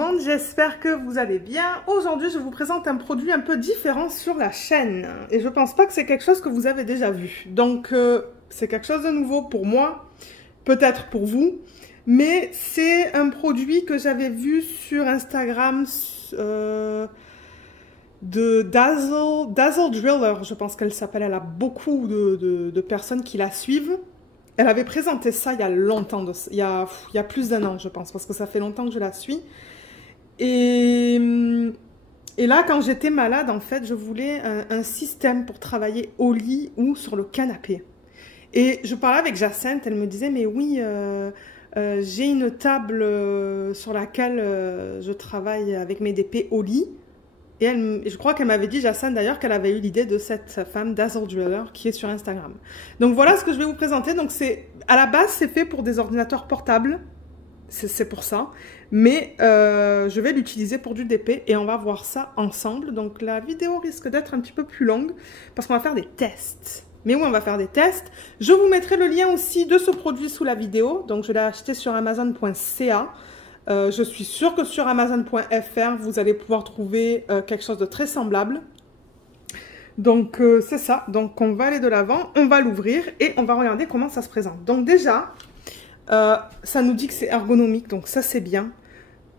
monde, j'espère que vous allez bien. Aujourd'hui, je vous présente un produit un peu différent sur la chaîne. Et je pense pas que c'est quelque chose que vous avez déjà vu. Donc, c'est quelque chose de nouveau pour moi, peut-être pour vous. Mais c'est un produit que j'avais vu sur Instagram de Dazzle Driller, je pense qu'elle s'appelle. Elle a beaucoup de personnes qui la suivent. Elle avait présenté ça il y a longtemps, il y a plus d'1 an, je pense, parce que ça fait longtemps que je la suis. Et là, quand j'étais malade, en fait, je voulais un système pour travailler au lit ou sur le canapé. Et je parlais avec Jacinthe, elle me disait, mais oui, j'ai une table sur laquelle je travaille avec mes DP au lit. Et je crois qu'elle m'avait dit, Jacinthe d'ailleurs, qu'elle avait eu l'idée de cette femme, Dazzle Driller, qui est sur Instagram. Donc voilà ce que je vais vous présenter. Donc à la base, c'est fait pour des ordinateurs portables. C'est pour ça. Mais je vais l'utiliser pour du DP et on va voir ça ensemble. Donc la vidéo risque d'être un petit peu plus longue parce qu'on va faire des tests. Mais oui, on va faire des tests. Je vous mettrai le lien aussi de ce produit sous la vidéo. Donc je l'ai acheté sur Amazon.ca. Je suis sûre que sur Amazon.fr, vous allez pouvoir trouver quelque chose de très semblable. Donc, c'est ça. Donc, on va aller de l'avant, on va l'ouvrir et on va regarder comment ça se présente. Donc, déjà, ça nous dit que c'est ergonomique, donc ça, c'est bien.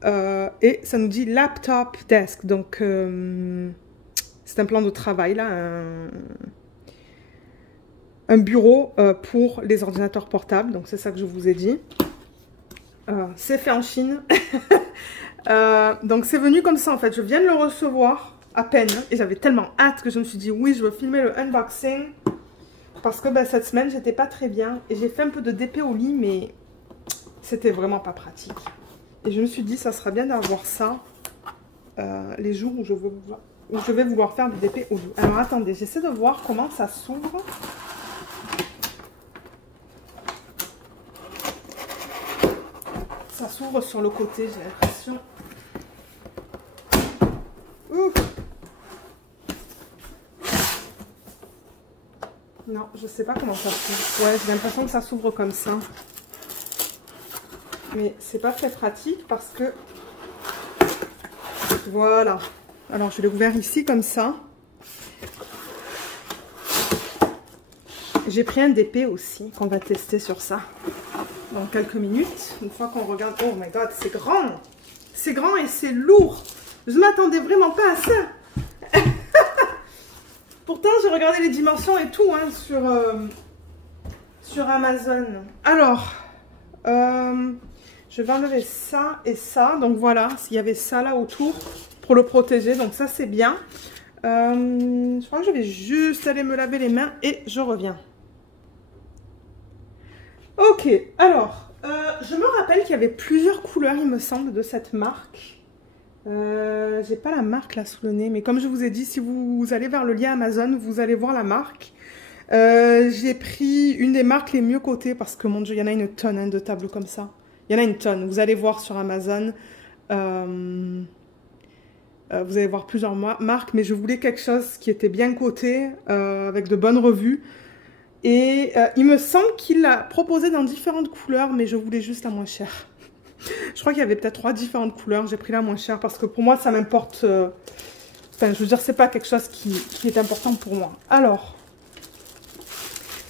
Et ça nous dit Laptop Desk. Donc, c'est un plan de travail, là, un bureau pour les ordinateurs portables. Donc, c'est ça que je vous ai dit. C'est fait en Chine. Donc c'est venu comme ça en fait. Je viens de le recevoir à peine. Et j'avais tellement hâte que je me suis dit oui, je veux filmer le unboxing. Parce que cette semaine, j'étais pas très bien. Et j'ai fait un peu de DP au lit, mais c'était vraiment pas pratique. Et je me suis dit, ça sera bien d'avoir ça les jours où je vais vouloir faire du DP au lit. Alors attendez, j'essaie de voir comment ça s'ouvre. Ça s'ouvre sur le côté, j'ai l'impression. Non, je sais pas comment ça s'ouvre. Ouais, j'ai l'impression que ça s'ouvre comme ça. Mais c'est pas très pratique parce que... Voilà. Alors, je l'ai ouvert ici comme ça. J'ai pris un DP aussi qu'on va tester sur ça. Dans quelques minutes, une fois qu'on regarde... Oh my god, c'est grand! C'est grand et c'est lourd! Je m'attendais vraiment pas à ça! Pourtant, j'ai regardé les dimensions et tout hein, sur Amazon. Alors, je vais enlever ça et ça. Donc voilà, s'il y avait ça là autour pour le protéger. Donc ça, c'est bien. Je crois que je vais juste aller me laver les mains et je reviens. Ok, alors, je me rappelle qu'il y avait plusieurs couleurs, il me semble, de cette marque. J'ai pas la marque là sous le nez, mais comme je vous ai dit, si vous allez vers le lien Amazon, vous allez voir la marque. J'ai pris une des marques les mieux cotées parce que, mon Dieu, il y en a une tonne hein, de tables comme ça. Il y en a une tonne, vous allez voir sur Amazon. Vous allez voir plusieurs marques, mais je voulais quelque chose qui était bien coté, avec de bonnes revues. Et il me semble qu'il l'a proposé dans différentes couleurs, mais je voulais juste la moins chère. Je crois qu'il y avait peut-être 3 différentes couleurs. J'ai pris la moins chère parce que pour moi, ça m'importe. Enfin, je veux dire, c'est pas quelque chose qui est important pour moi. Alors,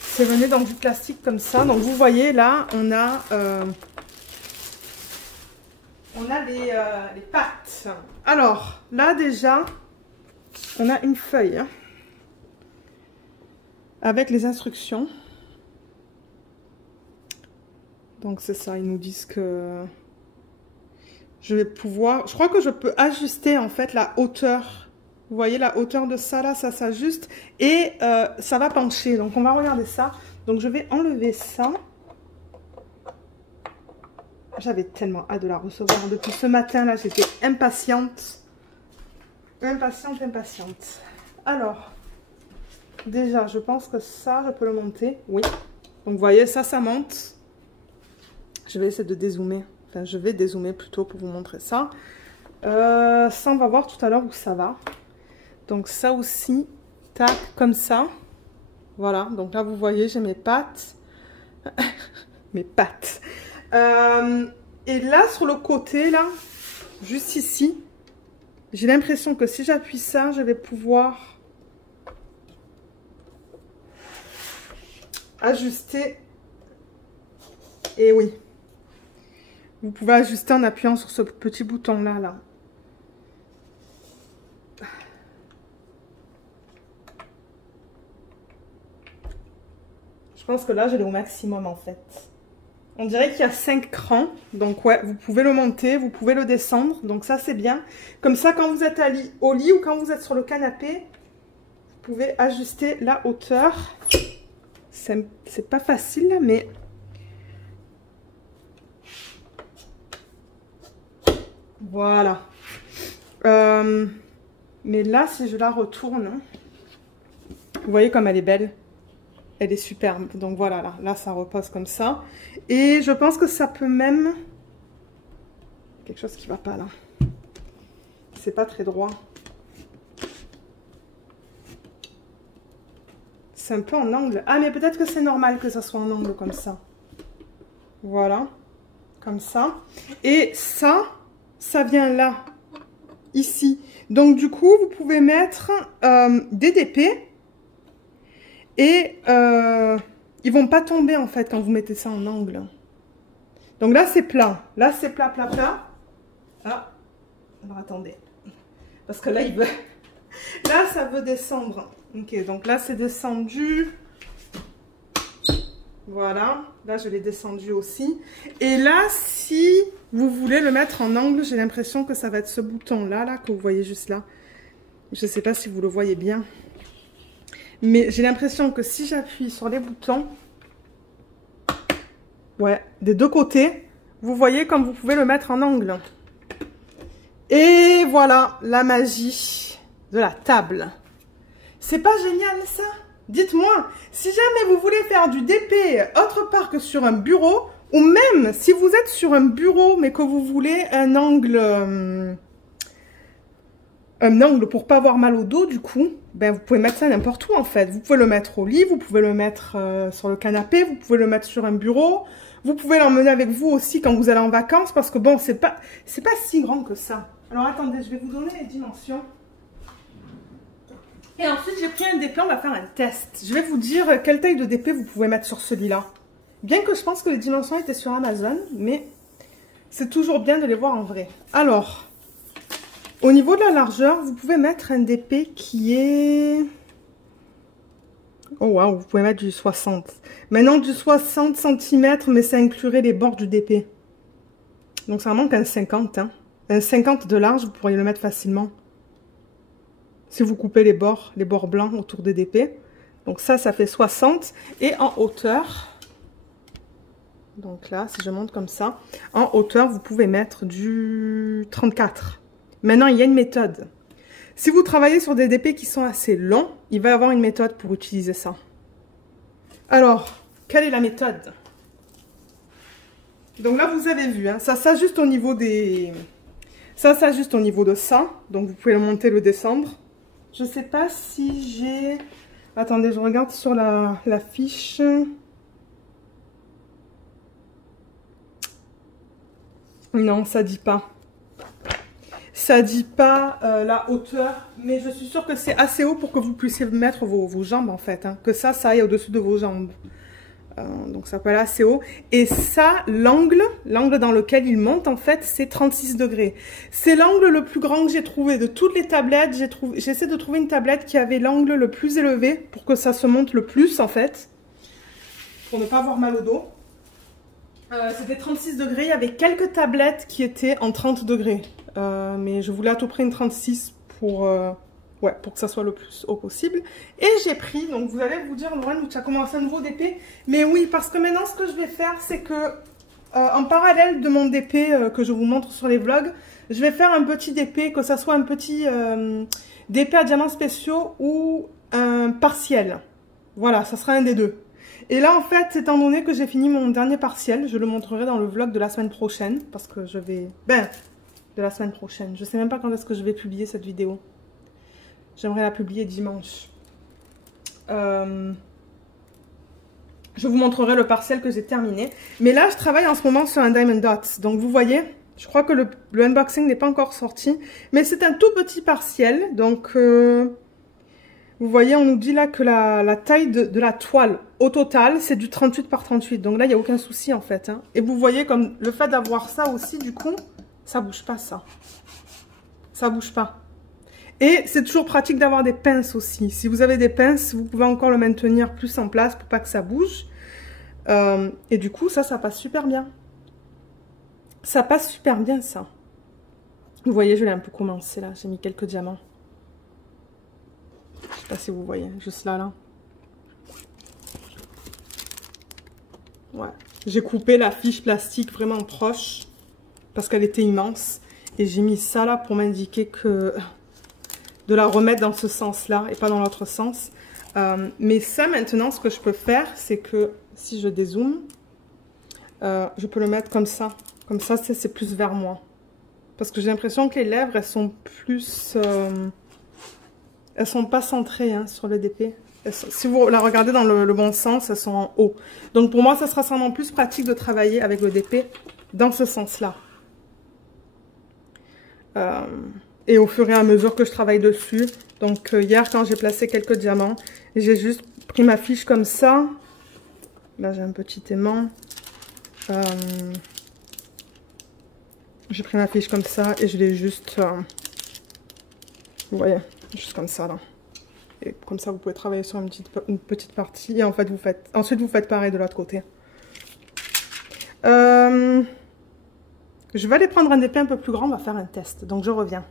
c'est venu dans du plastique comme ça. Donc, vous voyez, là, on a les pattes. Alors, là, déjà, on a une feuille. Hein, avec les instructions. Donc c'est ça, ils nous disent que je vais pouvoir... Je crois que je peux ajuster en fait la hauteur. Vous voyez la hauteur de ça là, ça s'ajuste. Et ça va pencher. Donc on va regarder ça. Donc je vais enlever ça. J'avais tellement hâte de la recevoir. Depuis ce matin là, j'étais impatiente. Impatiente. Alors... Déjà, je pense que ça, je peux le monter. Oui. Donc, vous voyez, ça monte. Je vais essayer de dézoomer. Enfin, je vais dézoomer plutôt pour vous montrer ça. Ça, on va voir tout à l'heure où ça va. Donc, ça aussi, tac, comme ça. Voilà. Donc là, vous voyez, j'ai mes pattes. mes pattes. Et là, sur le côté, là, juste ici. J'ai l'impression que si j'appuie ça, je vais pouvoir ajuster. Et oui. Vous pouvez ajuster en appuyant sur ce petit bouton-là, là. Je pense que là, je l'ai au maximum, en fait. On dirait qu'il y a 5 crans. Donc, ouais, vous pouvez le monter, vous pouvez le descendre. Donc, ça, c'est bien. Comme ça, quand vous êtes au lit ou quand vous êtes sur le canapé, vous pouvez ajuster la hauteur. C'est pas facile, mais... Voilà. Mais là, si je la retourne, vous voyez comme elle est belle. Elle est superbe. Donc voilà, là, ça repose comme ça. Et je pense que ça peut même... Quelque chose qui va pas là. C'est pas très droit. C'est un peu en angle. Ah, mais peut-être que c'est normal que ça soit en angle comme ça. Voilà. Comme ça. Et ça vient là. Ici. Donc du coup, vous pouvez mettre des DP. Et ils vont pas tomber en fait quand vous mettez ça en angle. Donc là c'est plat. Là c'est plat, plat, plat. Ah, alors attendez. Parce que là il veut... Là ça veut descendre. Ok, donc là c'est descendu. Voilà. Là je l'ai descendu aussi. Et là si vous voulez le mettre en angle, j'ai l'impression que ça va être ce bouton là que vous voyez juste là. Je sais pas si vous le voyez bien. Mais j'ai l'impression que si j'appuie sur les boutons, ouais, des deux côtés, vous voyez comme vous pouvez le mettre en angle. Et voilà, la magie de la table. C'est pas génial ça? Dites-moi, si jamais vous voulez faire du DP autre part que sur un bureau, ou même si vous êtes sur un bureau mais que vous voulez un angle pour pas avoir mal au dos, du coup, ben vous pouvez mettre ça n'importe où en fait. Vous pouvez le mettre au lit, vous pouvez le mettre sur le canapé, vous pouvez le mettre sur un bureau. Vous pouvez l'emmener avec vous aussi quand vous allez en vacances parce que bon, c'est pas si grand que ça. Alors attendez, je vais vous donner les dimensions. Et ensuite, j'ai pris un DP, on va faire un test. Je vais vous dire quelle taille de DP vous pouvez mettre sur celui-là. Bien que je pense que les dimensions étaient sur Amazon, mais c'est toujours bien de les voir en vrai. Alors... Au niveau de la largeur, vous pouvez mettre un DP qui est... Oh waouh, vous pouvez mettre du 60. Maintenant du 60 cm, mais ça inclurait les bords du DP. Donc ça manque un 50. Hein. Un 50 de large, vous pourriez le mettre facilement. Si vous coupez les bords blancs autour des DP. Donc ça fait 60. Et en hauteur... Donc là, si je monte comme ça, en hauteur, vous pouvez mettre du 34. Maintenant, il y a une méthode. Si vous travaillez sur des DP qui sont assez longs, il va y avoir une méthode pour utiliser ça. Alors, quelle est la méthode? Donc là, vous avez vu, hein, ça s'ajuste au niveau des... Ça s'ajuste au niveau de ça. Donc, vous pouvez le monter, le descendre. Je ne sais pas si j'ai... Attendez, je regarde sur la fiche. Non, ça dit pas. Ça dit pas la hauteur, mais je suis sûre que c'est assez haut pour que vous puissiez mettre vos jambes en fait. Hein, que ça aille au-dessus de vos jambes. Donc ça peut aller assez haut. Et ça, l'angle dans lequel il monte en fait, c'est 36 degrés. C'est l'angle le plus grand que j'ai trouvé. De toutes les tablettes, j'essaie de trouver une tablette qui avait l'angle le plus élevé pour que ça se monte le plus en fait. Pour ne pas avoir mal au dos. C'était 36 degrés. Il y avait quelques tablettes qui étaient en 30 degrés. Mais je voulais à tout prix une 36 pour que ça soit le plus haut possible. Et j'ai pris, donc vous allez vous dire, Lorraine, tu as commencé un nouveau DP. Mais oui, parce que maintenant, ce que je vais faire, c'est que en parallèle de mon DP que je vous montre sur les vlogs, je vais faire un petit DP, que ça soit un petit DP à diamants spéciaux ou un partiel. Voilà, ça sera un des deux. Et là, en fait, étant donné que j'ai fini mon dernier partiel, je le montrerai dans le vlog de la semaine prochaine. Parce que je vais... de la semaine prochaine. Je sais même pas quand est-ce que je vais publier cette vidéo. J'aimerais la publier dimanche. Je vous montrerai le partiel que j'ai terminé. Mais là, je travaille en ce moment sur un Diamond Dots. Donc, vous voyez, Je crois que le unboxing n'est pas encore sorti, mais c'est un tout petit partiel. Donc, vous voyez, on nous dit là que la taille de la toile au total, c'est du 38 par 38. Donc là, il n'y a aucun souci en fait. Hein. Et vous voyez comme le fait d'avoir ça aussi, du coup, ça bouge pas ça. Ça bouge pas. Et c'est toujours pratique d'avoir des pinces aussi. Si vous avez des pinces, vous pouvez encore le maintenir plus en place pour pas que ça bouge. Et du coup, ça passe super bien. Ça passe super bien, ça. Vous voyez, je l'ai un peu commencé, là. J'ai mis quelques diamants. Je sais pas si vous voyez, juste là. Ouais. J'ai coupé la fiche plastique vraiment proche, parce qu'elle était immense. Et j'ai mis ça, là, pour m'indiquer que... de la remettre dans ce sens-là, et pas dans l'autre sens. Mais ça, maintenant, ce que je peux faire, c'est que, si je dézoome, je peux le mettre comme ça. Comme ça, c'est plus vers moi. Parce que j'ai l'impression que les lèvres, elles sont plus... elles sont pas centrées hein, sur le DP. Si vous la regardez dans le bon sens, elles sont en haut. Donc pour moi, ça sera sûrement plus pratique de travailler avec le DP dans ce sens-là. Et au fur et à mesure que je travaille dessus. Donc hier, quand j'ai placé quelques diamants, j'ai juste pris ma fiche comme ça. Là, j'ai un petit aimant. J'ai pris ma fiche comme ça et je l'ai juste... vous voyez, juste comme ça là. Et comme ça, vous pouvez travailler sur une petite partie. Et en fait, ensuite, vous faites pareil de l'autre côté. Je vais aller prendre un DP un peu plus grand. On va faire un test. Donc, je reviens.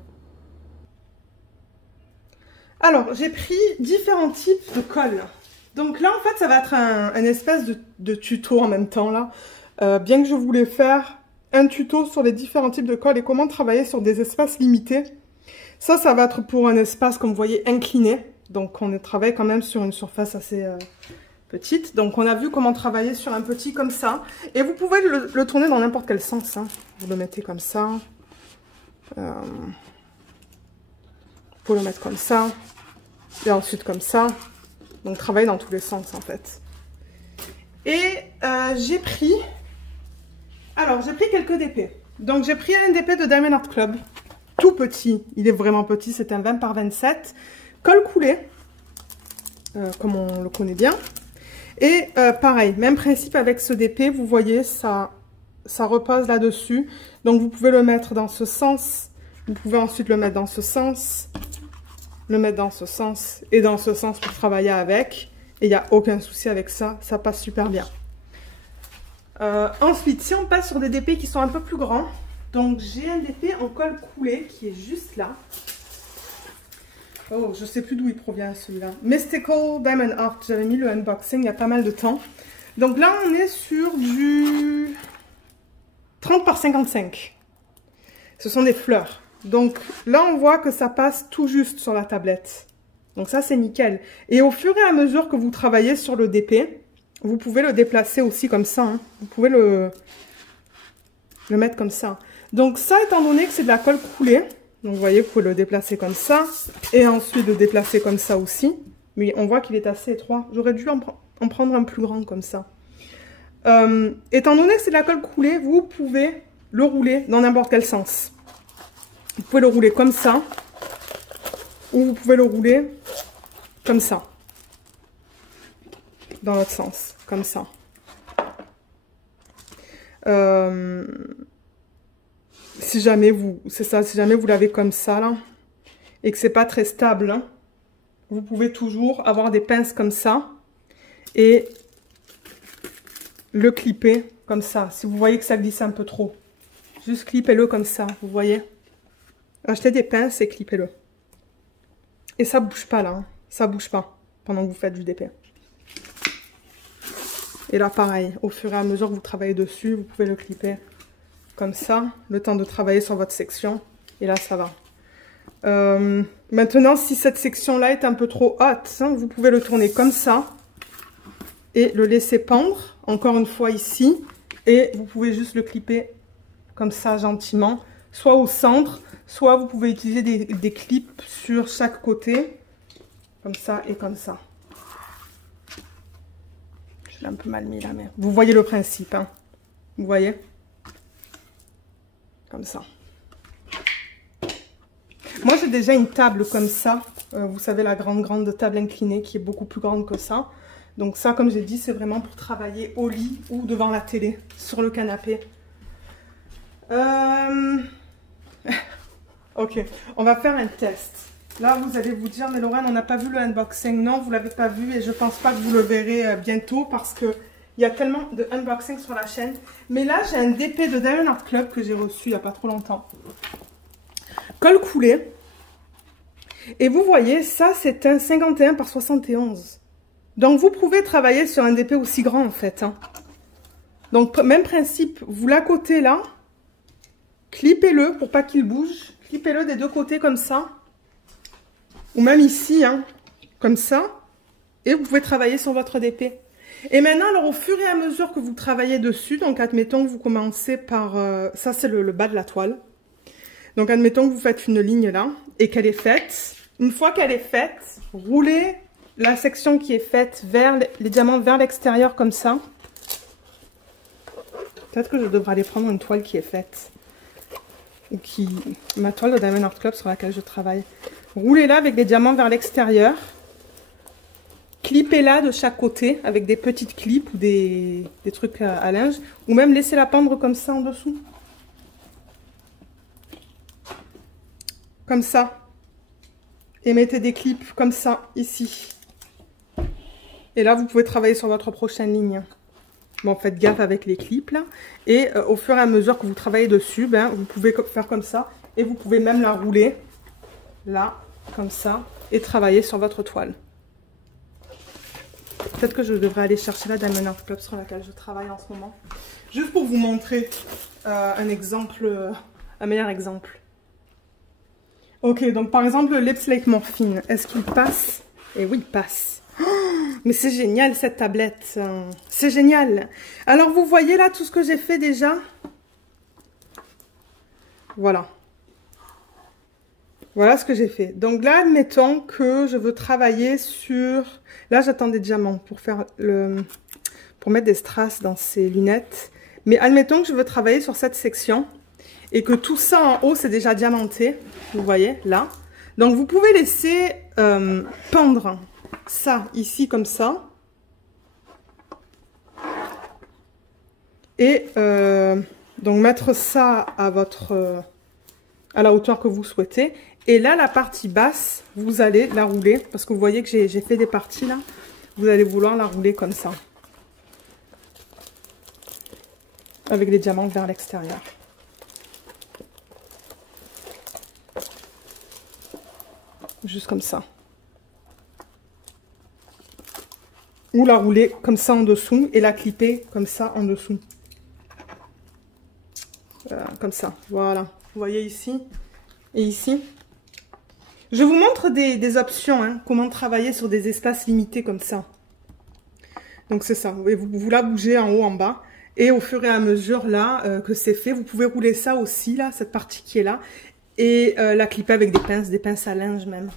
Alors, j'ai pris différents types de colle. Donc là, en fait, ça va être un espèce de tuto en même temps là. Bien que je voulais faire un tuto sur les différents types de colle et comment travailler sur des espaces limités. Ça va être pour un espace, comme vous voyez, incliné. Donc, on travaille quand même sur une surface assez petite. Donc, on a vu comment travailler sur un petit comme ça. Et vous pouvez le tourner dans n'importe quel sens. Hein. Vous le mettez comme ça. Vous pouvez le mettre comme ça. Et ensuite comme ça. Donc, travailler dans tous les sens, en fait. Et j'ai pris... Alors, j'ai pris quelques DP. Donc, j'ai pris un DP de Diamond Art Club. Tout petit. Il est vraiment petit. C'est un 20 par 27. Colle coulée. Comme on le connaît bien. Et pareil, même principe avec ce DP. Vous voyez, ça repose là-dessus. Donc, vous pouvez le mettre dans ce sens. Vous pouvez ensuite le mettre dans ce sens. Le mettre dans ce sens. Et dans ce sens pour travailler avec. Et il n'y a aucun souci avec ça. Ça passe super bien. Ensuite, si on passe sur des DP qui sont un peu plus grands, donc j'ai un DP en colle coulée qui est juste là. Oh, je sais plus d'où il provient celui-là. Mystical Diamond Art, j'avais mis le unboxing il y a pas mal de temps. Donc là, on est sur du 30 par 55. Ce sont des fleurs. Donc là, on voit que ça passe tout juste sur la tablette. Donc ça, c'est nickel. Et au fur et à mesure que vous travaillez sur le DP, vous pouvez le déplacer aussi comme ça. Hein. Vous pouvez le mettre comme ça. Donc ça, étant donné que c'est de la colle coulée, donc vous voyez, vous pouvez le déplacer comme ça. Et ensuite le déplacer comme ça aussi. Mais on voit qu'il est assez étroit. J'aurais dû en prendre un plus grand comme ça. Étant donné que c'est de la colle coulée, vous pouvez le rouler dans n'importe quel sens. Vous pouvez le rouler comme ça. Ou vous pouvez le rouler comme ça. Dans l'autre sens, comme ça. Si jamais vous, si jamais vous l'avez comme ça, là, et que c'est pas très stable, hein, vous pouvez toujours avoir des pinces comme ça, et le clipper comme ça. Si vous voyez que ça glisse un peu trop, juste clippez-le comme ça, vous voyez. Achetez des pinces et clippez-le. Et ça bouge pas là, hein. Ça bouge pas pendant que vous faites du DP. Et là, pareil, au fur et à mesure que vous travaillez dessus, vous pouvez le clipper comme ça, le temps de travailler sur votre section. Et là, ça va. Maintenant, si cette section-là est un peu trop haute, hein, vous pouvez le tourner comme ça et le laisser pendre, encore une fois ici. Et vous pouvez juste le clipper comme ça, gentiment, soit au centre, soit vous pouvez utiliser des clips sur chaque côté, comme ça et comme ça. Je l'ai un peu mal mis là, mais vous voyez le principe, hein. Vous voyez? Comme comme ça. Moi, j'ai déjà une table comme ça. Vous savez, la grande table inclinée qui est beaucoup plus grande que ça. Donc ça, comme j'ai dit, c'est vraiment pour travailler au lit ou devant la télé, sur le canapé. Ok, on va faire un test. Là, vous allez vous dire, mais Lorraine, on n'a pas vu le unboxing. Non, vous ne l'avez pas vu et je ne pense pas que vous le verrez bientôt parce qu'il y a tellement de unboxing sur la chaîne. Mais là, j'ai un DP de Diamond Art Club que j'ai reçu il n'y a pas trop longtemps. Colle coulé. Et vous voyez, ça, c'est un 51 par 71. Donc, vous pouvez travailler sur un DP aussi grand, en fait. Hein. Donc, même principe, vous l'accotez là. Clippez-le pour pas qu'il bouge. Clippez-le des deux côtés comme ça. Ou même ici, hein, comme ça. Et vous pouvez travailler sur votre DP. Et maintenant, alors au fur et à mesure que vous travaillez dessus, donc admettons que vous commencez par... ça, c'est le bas de la toile. Donc admettons que vous faites une ligne là et qu'elle est faite. Une fois qu'elle est faite, roulez la section qui est faite vers les diamants vers l'extérieur comme ça. Peut-être que je devrais aller prendre une toile qui est faite. Ou ma toile de Diamond Art Club sur laquelle je travaille. Roulez-la avec des diamants vers l'extérieur. Clippez-la de chaque côté avec des petites clips ou des trucs à linge. Ou même laissez-la pendre comme ça en dessous. Comme ça. Et mettez des clips comme ça, ici. Et là, vous pouvez travailler sur votre prochaine ligne. Bon, faites gaffe avec les clips, là. Et au fur et à mesure que vous travaillez dessus, ben, vous pouvez faire comme ça. Et vous pouvez même la rouler, là, comme ça. Et travailler sur votre toile. Peut-être que je devrais aller chercher la Diamond Art Club sur laquelle je travaille en ce moment. Juste pour vous montrer un exemple, un meilleur exemple. Ok, donc par exemple, le Lip Slate Morphine, est-ce qu'il passe? Eh oui, il passe. Oh, mais c'est génial cette tablette. C'est génial. Alors vous voyez là tout ce que j'ai fait déjà? Voilà. Voilà ce que j'ai fait. Donc là, admettons que je veux travailler sur... Là, j'attends des diamants pour faire pour mettre des strass dans ces lunettes. Mais admettons que je veux travailler sur cette section et que tout ça en haut, c'est déjà diamanté. Vous voyez, là. Donc, vous pouvez laisser pendre ça ici comme ça. Et donc, mettre ça à à la hauteur que vous souhaitez. Et là, la partie basse, vous allez la rouler. Parce que vous voyez que j'ai fait des parties là. Vous allez vouloir la rouler comme ça. Avec les diamants vers l'extérieur. Juste comme ça. Ou la rouler comme ça en dessous. Et la clipper comme ça en dessous. Comme ça. Voilà. Vous voyez ici et ici. Je vous montre des options, hein, comment travailler sur des espaces limités comme ça. Donc c'est ça, vous la bougez en haut, en bas. Et au fur et à mesure là que c'est fait, vous pouvez rouler ça aussi, là, cette partie qui est là. Et la clipper avec des pinces à linge même.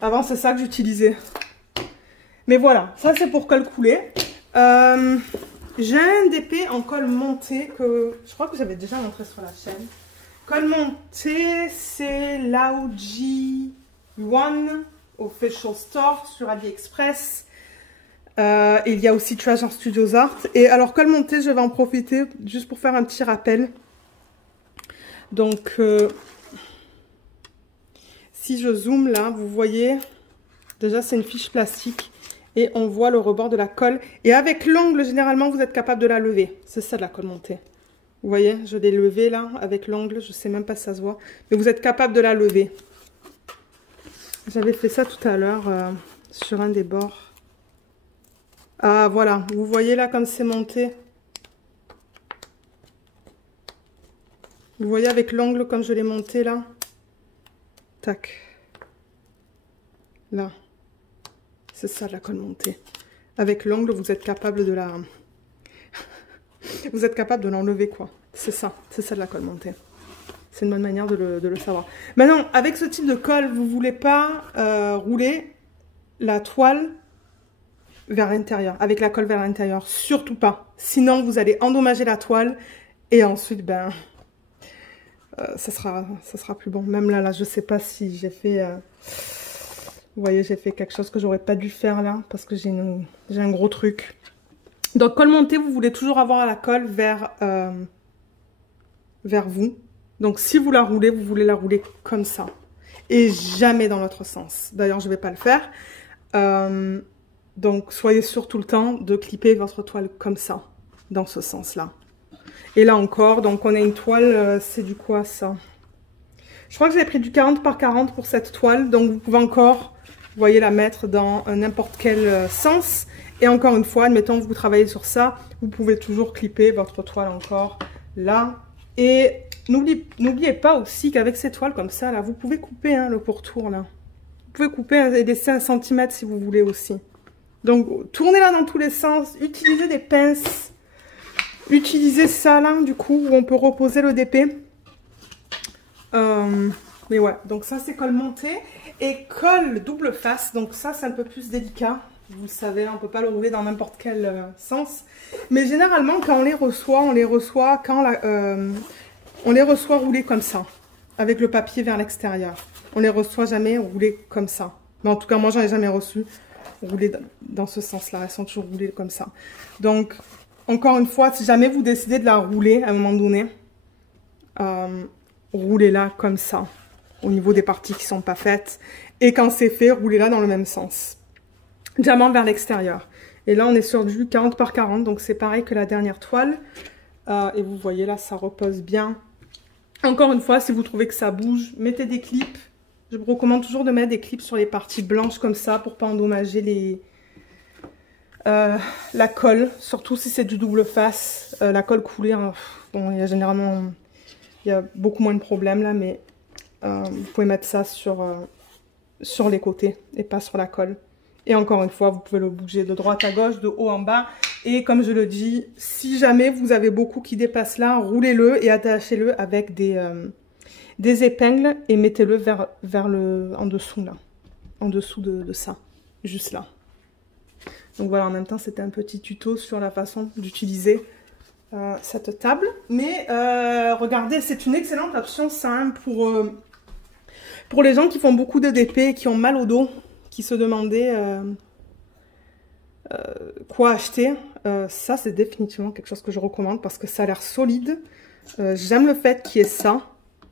Avant c'est ça que j'utilisais. Mais voilà, ça c'est pour colle coulée. J'ai un DP en colle montée que je crois que j'avais déjà montré sur la chaîne. Colle montée, c'est l'Aoji One Official Store sur AliExpress. Il y a aussi Treasure Studios Art. Et alors, colle montée, je vais en profiter juste pour faire un petit rappel. Donc, si je zoome là, vous voyez, déjà c'est une fiche plastique. Et on voit le rebord de la colle. Et avec l'ongle, généralement, vous êtes capable de la lever. C'est ça de la colle montée. Vous voyez, je l'ai levée là, avec l'ongle. Je ne sais même pas si ça se voit. Mais vous êtes capable de la lever. J'avais fait ça tout à l'heure sur un des bords. Ah, voilà. Vous voyez là comme c'est monté. Vous voyez avec l'ongle comme je l'ai monté là. Tac. Là. C'est ça de la colle montée. Avec l'ongle, vous êtes capable de la... vous êtes capable de l'enlever, quoi. C'est ça de la colle montée. C'est une bonne manière de le savoir. Maintenant, avec ce type de colle, vous ne voulez pas rouler la toile vers l'intérieur, avec la colle vers l'intérieur. Surtout pas. Sinon, vous allez endommager la toile et ensuite, ben, ça sera plus bon. Même là, je sais pas si j'ai fait... vous voyez, j'ai fait quelque chose que j'aurais pas dû faire là, parce que j'ai un gros truc. Donc, colle montée, vous voulez toujours avoir la colle vers vous. Donc, si vous la roulez, vous voulez la rouler comme ça. Et jamais dans l'autre sens. D'ailleurs, je vais pas le faire. Donc, soyez sûr tout le temps de clipper votre toile comme ça, dans ce sens-là. Et là encore, donc on a une toile, c'est du quoi ça? Je crois que j'avais pris du 40 par 40 pour cette toile, donc vous pouvez encore, vous voyez, la mettre dans n'importe quel sens. Et encore une fois, admettons que vous travaillez sur ça, vous pouvez toujours clipper votre toile encore là. Et n'oubliez pas aussi qu'avec ces toiles comme ça, là, vous pouvez couper le pourtour là. Vous pouvez couper et laisser 1 cm si vous voulez aussi. Donc, tournez-la dans tous les sens, utilisez des pinces. Utilisez ça là, du coup, où on peut reposer le DP. Mais ouais, donc ça c'est colle montée. Et colle double face, donc ça c'est un peu plus délicat. Vous le savez, on ne peut pas le rouler dans n'importe quel sens. Mais généralement, quand on les reçoit roulés comme ça. Avec le papier vers l'extérieur. On les reçoit jamais roulés comme ça. Mais en tout cas, moi j'en ai jamais reçu roulés dans ce sens-là. Elles sont toujours roulées comme ça. Donc... Encore une fois, si jamais vous décidez de la rouler à un moment donné, roulez-la comme ça, au niveau des parties qui ne sont pas faites. Et quand c'est fait, roulez-la dans le même sens. Diamant vers l'extérieur. Et là, on est sur du 40 par 40, donc c'est pareil que la dernière toile. Et vous voyez là, ça repose bien. Encore une fois, si vous trouvez que ça bouge, mettez des clips. Je vous recommande toujours de mettre des clips sur les parties blanches comme ça, pour ne pas endommager la colle, surtout si c'est du double face, la colle coulée, bon, il y a beaucoup moins de problèmes là, mais vous pouvez mettre ça sur les côtés et pas sur la colle. Et encore une fois, vous pouvez le bouger de droite à gauche, de haut en bas. Et comme je le dis, si jamais vous avez beaucoup qui dépassent là, roulez-le et attachez-le avec des épingles et mettez-le en dessous là, en dessous de ça, juste là. Donc voilà, en même temps, c'était un petit tuto sur la façon d'utiliser cette table. Mais regardez, c'est une excellente option, ça, hein, pour les gens qui font beaucoup de DP, qui ont mal au dos, qui se demandaient quoi acheter. Ça, c'est définitivement quelque chose que je recommande parce que ça a l'air solide. J'aime le fait qu'il y ait ça.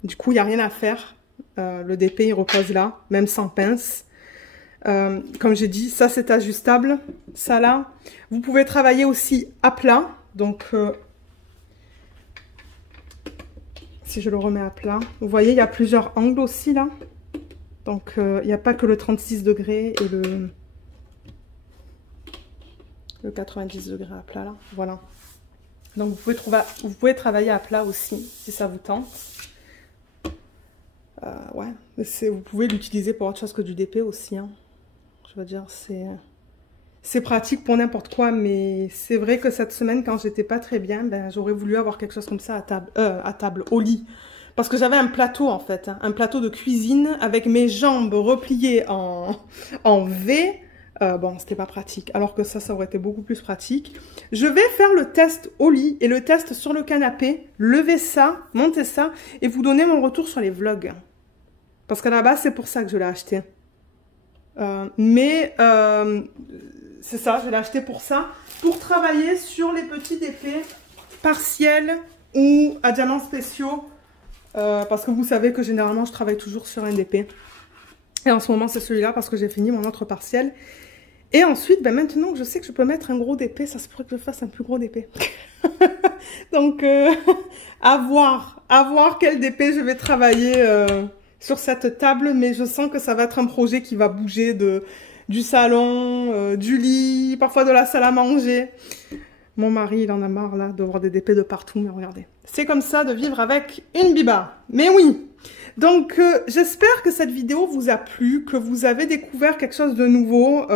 Du coup, il n'y a rien à faire. Le DP, il repose là, même sans pince. Comme j'ai dit, ça c'est ajustable, ça là. Vous pouvez travailler aussi à plat, donc si je le remets à plat, vous voyez il y a plusieurs angles aussi là. Donc il n'y a pas que le 36 degrés et le 90 degrés à plat là, voilà. Donc vous pouvez travailler à plat aussi si ça vous tente. Ouais, vous pouvez l'utiliser pour autre chose que du DP aussi, hein. Je veux dire, c'est pratique pour n'importe quoi, mais c'est vrai que cette semaine, quand j'étais pas très bien, ben, j'aurais voulu avoir quelque chose comme ça à table, au lit. Parce que j'avais un plateau, en fait, hein, un plateau de cuisine avec mes jambes repliées en V. Bon, c'était pas pratique, alors que ça aurait été beaucoup plus pratique. Je vais faire le test au lit et le test sur le canapé, lever ça, monter ça, et vous donner mon retour sur les vlogs. Parce qu'à la base, c'est pour ça que je l'ai acheté. C'est ça, je l'ai acheté pour ça, pour travailler sur les petits DP partiels ou à diamants spéciaux, parce que vous savez que généralement je travaille toujours sur un DP. Et en ce moment c'est celui-là parce que j'ai fini mon autre partiel. Et ensuite, ben maintenant que je sais que je peux mettre un gros DP, ça se pourrait que je fasse un plus gros DP. Donc, à voir quel DP je vais travailler sur cette table, mais je sens que ça va être un projet qui va bouger du salon, du lit, parfois de la salle à manger. Mon mari, il en a marre là de voir des DP de partout, mais regardez. C'est comme ça de vivre avec une biba. Mais oui. Donc, j'espère que cette vidéo vous a plu, que vous avez découvert quelque chose de nouveau,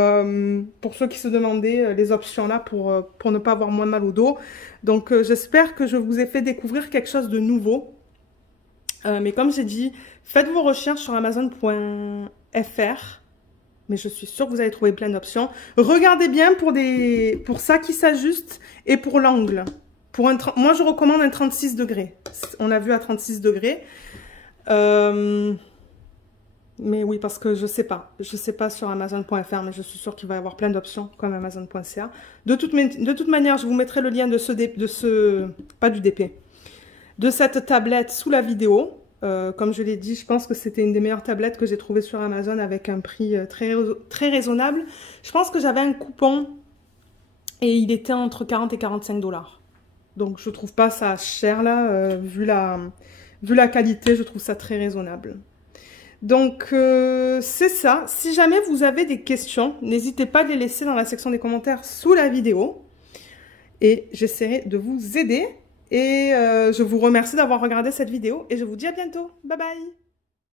pour ceux qui se demandaient les options là pour ne pas avoir moins mal au dos. Donc, j'espère que je vous ai fait découvrir quelque chose de nouveau. Mais comme j'ai dit, faites vos recherches sur Amazon.fr. Mais je suis sûre que vous allez trouver plein d'options. Regardez bien pour ça qui s'ajuste et pour l'angle. Moi, je recommande un 36 degrés. On l'a vu à 36 degrés. Mais oui, parce que je sais pas. Je sais pas sur Amazon.fr, mais je suis sûre qu'il va y avoir plein d'options comme Amazon.ca. De toute manière, je vous mettrai le lien de pas du DP, de cette tablette sous la vidéo. Comme je l'ai dit, je pense que c'était une des meilleures tablettes que j'ai trouvées sur Amazon avec un prix très raisonnable. Je pense que j'avais un coupon et il était entre 40 et 45 $. Donc je trouve pas ça cher là, vu la qualité, je trouve ça très raisonnable. Donc, c'est ça. Si jamais vous avez des questions, n'hésitez pas à les laisser dans la section des commentaires sous la vidéo. Et j'essaierai de vous aider. Et je vous remercie d'avoir regardé cette vidéo. Et je vous dis à bientôt. Bye bye!